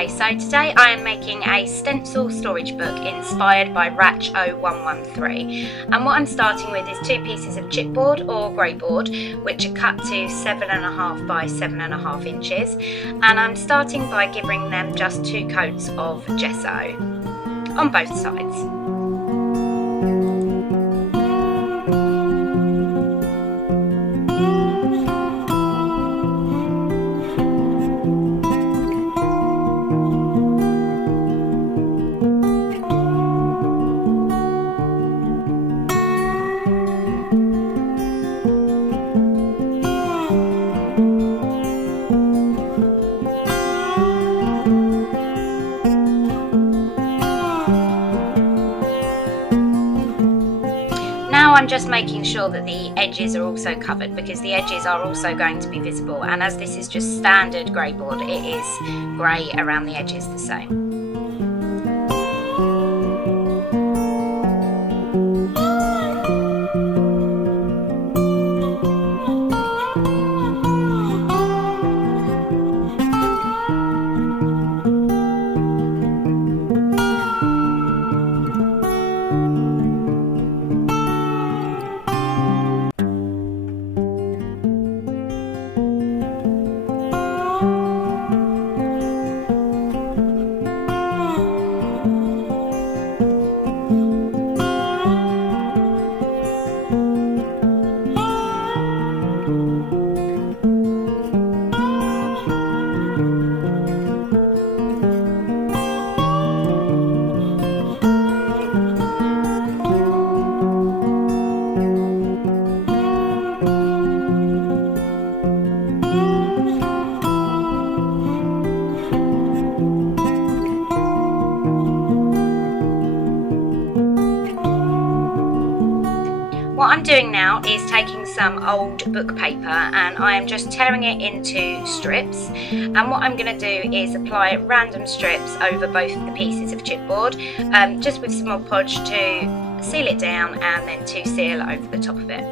Okay, so today I am making a stencil storage book inspired by Ratch 0113, and what I'm starting with is 2 pieces of chipboard or grey board which are cut to 7.5 by 7.5 inches, and I'm starting by giving them just 2 coats of gesso on both sides. Now I'm just making sure that the edges are also covered, because the edges are also going to be visible, and as this is just standard grey board, it is grey around the edges the same. What I'm doing now is taking some old book paper and I am just tearing it into strips, and what I'm going to do is apply random strips over both of the pieces of chipboard, just with some Mod Podge to seal it down and then to seal over the top of it.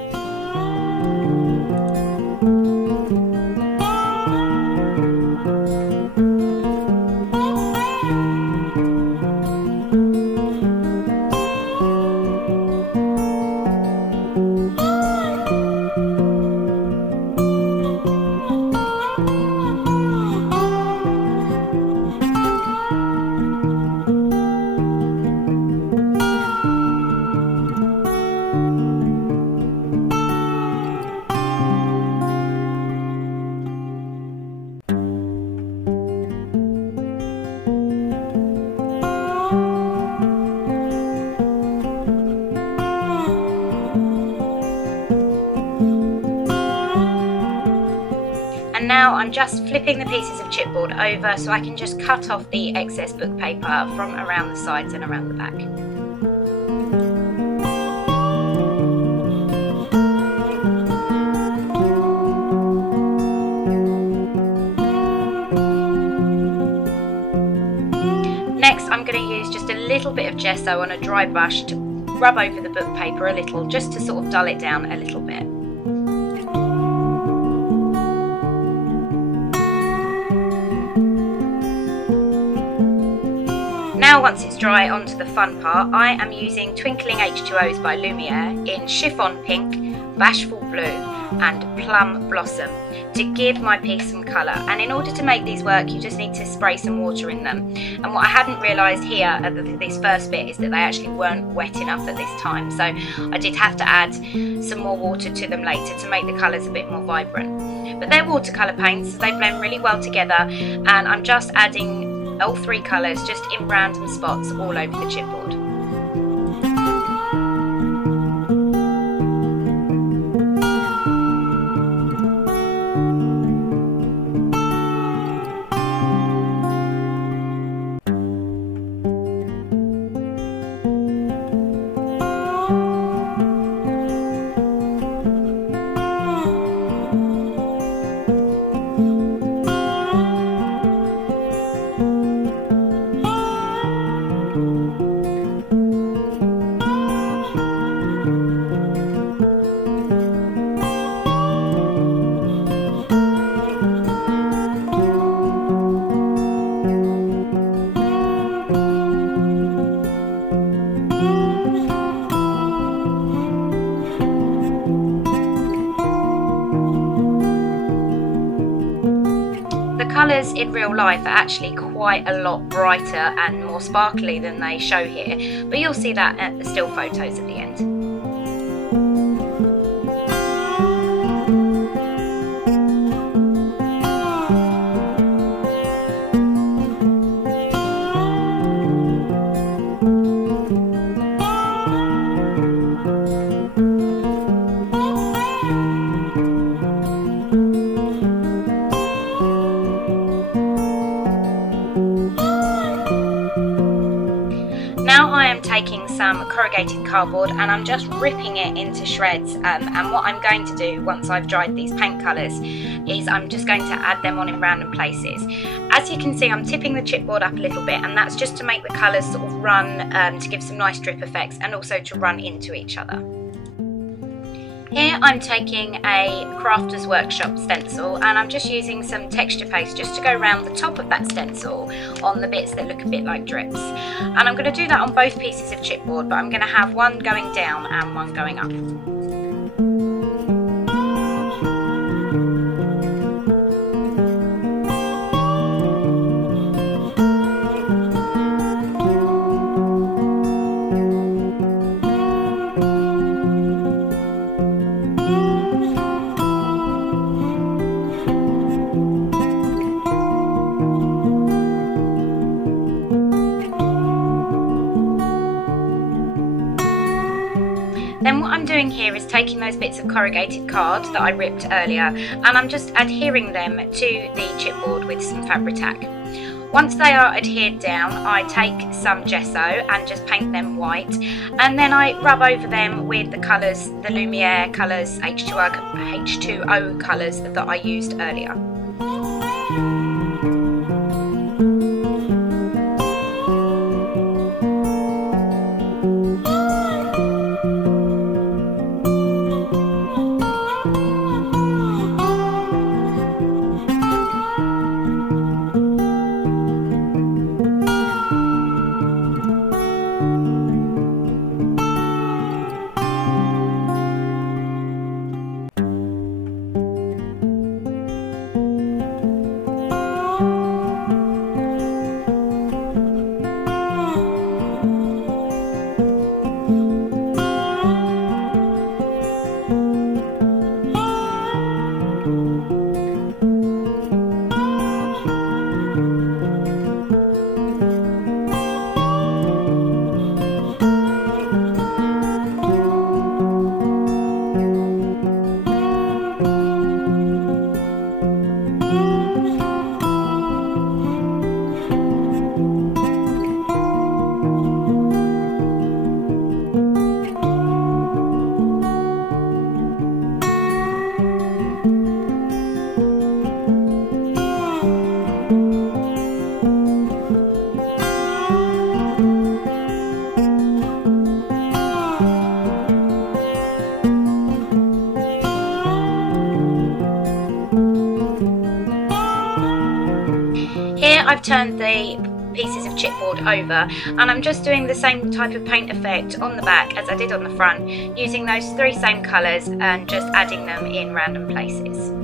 And now I'm just flipping the pieces of chipboard over so I can just cut off the excess book paper from around the sides and around the back. Next I'm going to use just a little bit of gesso on a dry brush to rub over the book paper a little, just to sort of dull it down a little bit. Now once it's dry, onto the fun part. I am using Twinkling H2Os by Lumiere in Chiffon Pink, Bashful Blue and Plum Blossom to give my piece some colour, and in order to make these work you just need to spray some water in them, and what I hadn't realised here at this first bit is that they actually weren't wet enough at this time, so I did have to add some more water to them later to make the colours a bit more vibrant. But they're watercolour paints, so they blend really well together, and I'm just adding all 3 colours just in random spots all over the chipboard. colours in real life are actually quite a lot brighter and more sparkly than they show here, but you'll see that at the still photos at the end. Now I am taking some corrugated cardboard and I'm just ripping it into shreds, and what I'm going to do once I've dried these paint colours is I'm just going to add them on in random places. As you can see, I'm tipping the chipboard up a little bit, and that's just to make the colours sort of run, to give some nice drip effects and also to run into each other. Here I'm taking a Crafter's Workshop stencil and I'm just using some texture paste just to go around the top of that stencil on the bits that look a bit like drips. And I'm going to do that on both pieces of chipboard, but I'm going to have one going down and one going up. Then what I'm doing here is taking those bits of corrugated card that I ripped earlier and I'm just adhering them to the chipboard with some Fabri-Tac. Once they are adhered down, I take some gesso and just paint them white, and then I rub over them with the colours, the Lumiere colours, H2O colours that I used earlier. I've turned the pieces of chipboard over and I'm just doing the same type of paint effect on the back as I did on the front, using those three same colours and just adding them in random places.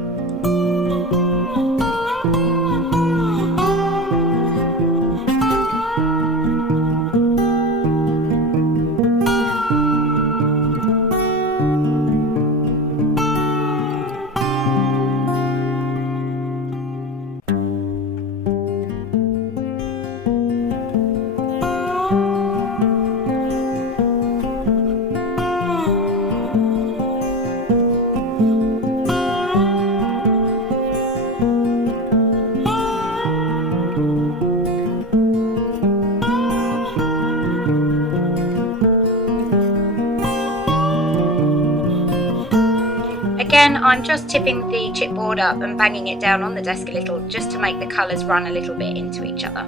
Again, I'm just tipping the chipboard up and banging it down on the desk a little just to make the colours run a little bit into each other.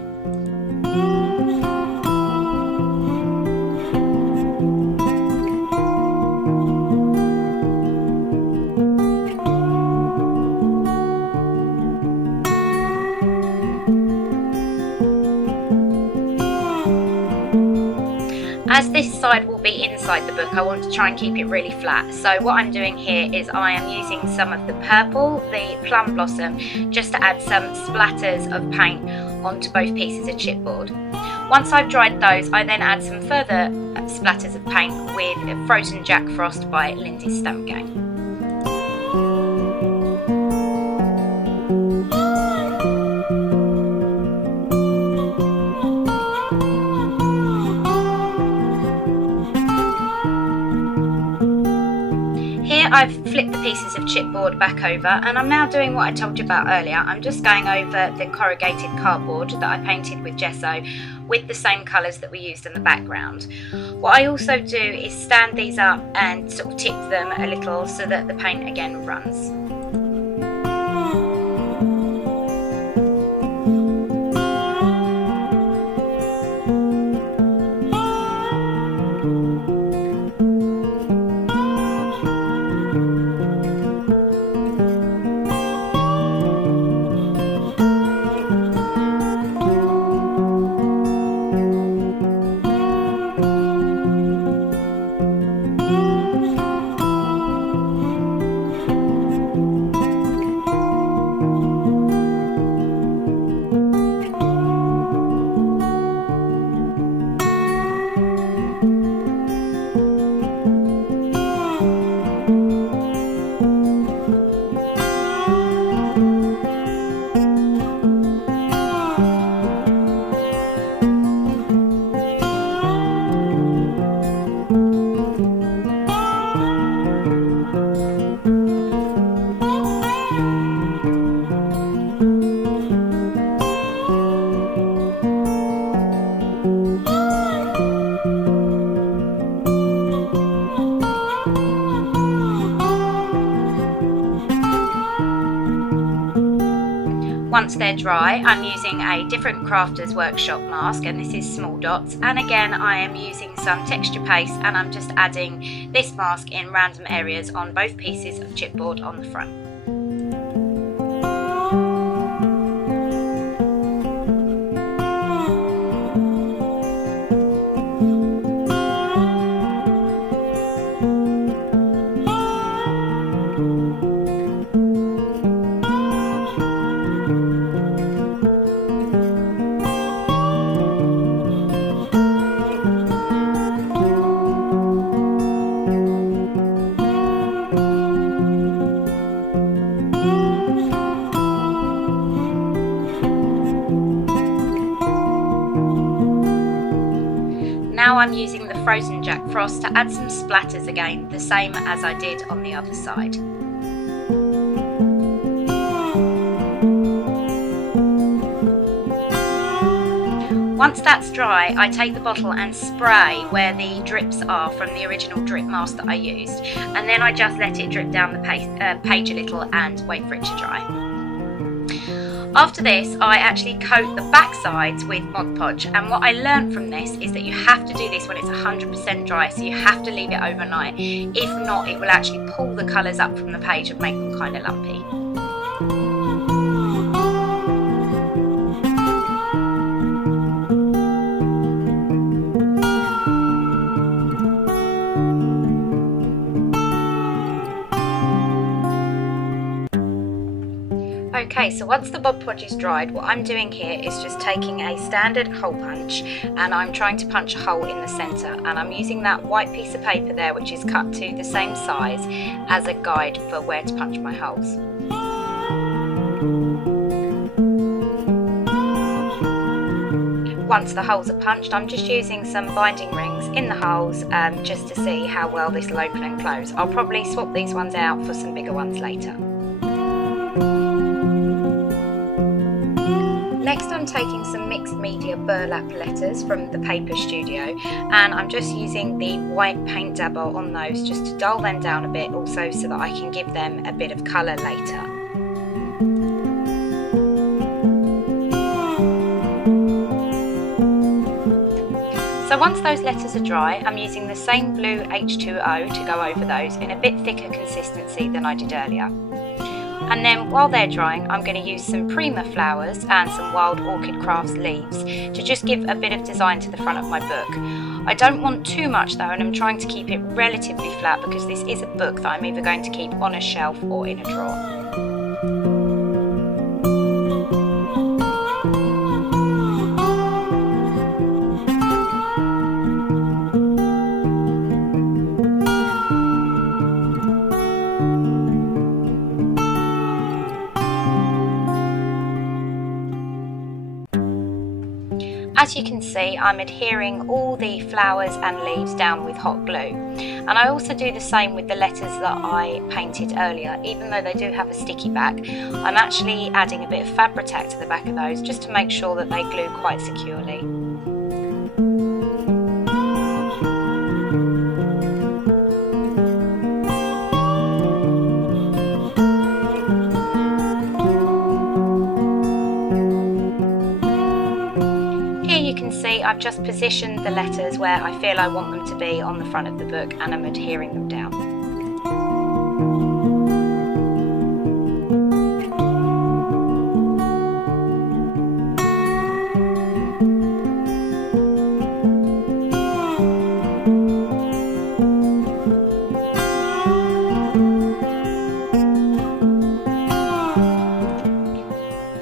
As this side will be inside the book, I want to try and keep it really flat. So what I'm doing here is I am using some of the purple, the plum blossom, just to add some splatters of paint onto both pieces of chipboard. Once I've dried those, I then add some further splatters of paint with Frozen Jack Frost by Lindy's Stamp Gang. I've flipped the pieces of chipboard back over, and I'm now doing what I told you about earlier. I'm just going over the corrugated cardboard that I painted with gesso with the same colours that we used in the background. What I also do is stand these up and sort of tip them a little so that the paint again runs. Once they're dry, I'm using a different Crafters Workshop mask, and this is small dots, and again I am using some texture paste, and I'm just adding this mask in random areas on both pieces of chipboard on the front. Now I'm using the Frozen Jack Frost to add some splatters again, the same as I did on the other side. Once that's dry, I take the bottle and spray where the drips are from the original drip mask that I used, and then I just let it drip down the page a little and wait for it to dry. After this, I actually coat the back sides with Mod Podge, and what I learned from this is that you have to do this when it's 100% dry, so you have to leave it overnight. If not, it will actually pull the colours up from the page and make them kind of lumpy. Okay, so once the Mod Podge is dried, what I'm doing here is just taking a standard hole punch, and I'm trying to punch a hole in the centre, and I'm using that white piece of paper there, which is cut to the same size, as a guide for where to punch my holes. Once the holes are punched, I'm just using some binding rings in the holes just to see how well this will open and close. I'll probably swap these ones out for some bigger ones later. Next, I'm taking some mixed media burlap letters from the Paper Studio, and I'm just using the white paint dabble on those just to dull them down a bit, also so that I can give them a bit of colour later. So once those letters are dry, I'm using the same blue H2O to go over those in a bit thicker consistency than I did earlier. And then while they're drying, I'm going to use some Prima flowers and some Wild Orchid Crafts leaves to just give a bit of design to the front of my book. I don't want too much though, and I'm trying to keep it relatively flat because this is a book that I'm either going to keep on a shelf or in a drawer. As you can see, I'm adhering all the flowers and leaves down with hot glue, and I also do the same with the letters that I painted earlier. Even though they do have a sticky back, I'm actually adding a bit of Fabri-Tac to the back of those just to make sure that they glue quite securely. I've just positioned the letters where I feel I want them to be on the front of the book, and I'm adhering them down.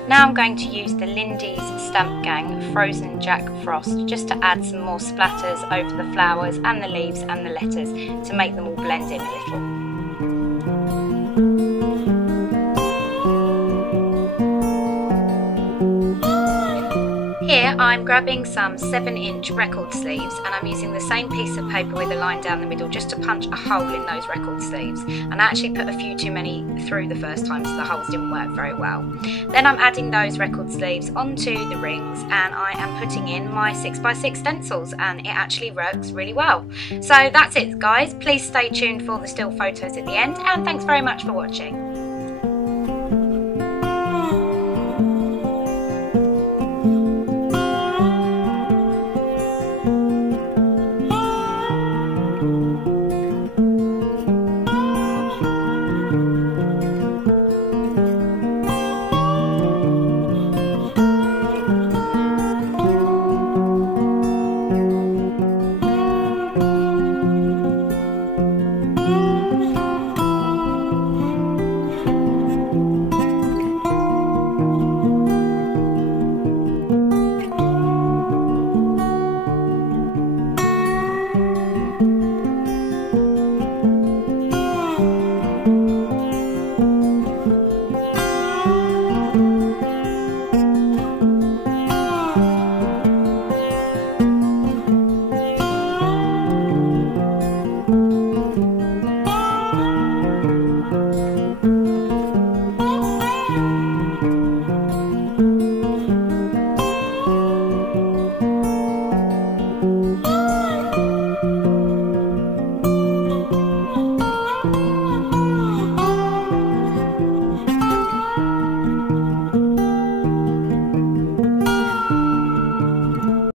Now I'm going to use the Lindy's Stamp Gang Frozen Jack Frost just to add some more splatters over the flowers and the leaves and the letters to make them all blend in a little. Here I'm grabbing some 7-inch record sleeves, and I'm using the same piece of paper with a line down the middle just to punch a hole in those record sleeves, and I actually put a few too many through the first time so the holes didn't work very well. Then I'm adding those record sleeves onto the rings, and I am putting in my 6x6 stencils, and it actually works really well. So that's it guys, please stay tuned for the still photos at the end, and thanks very much for watching.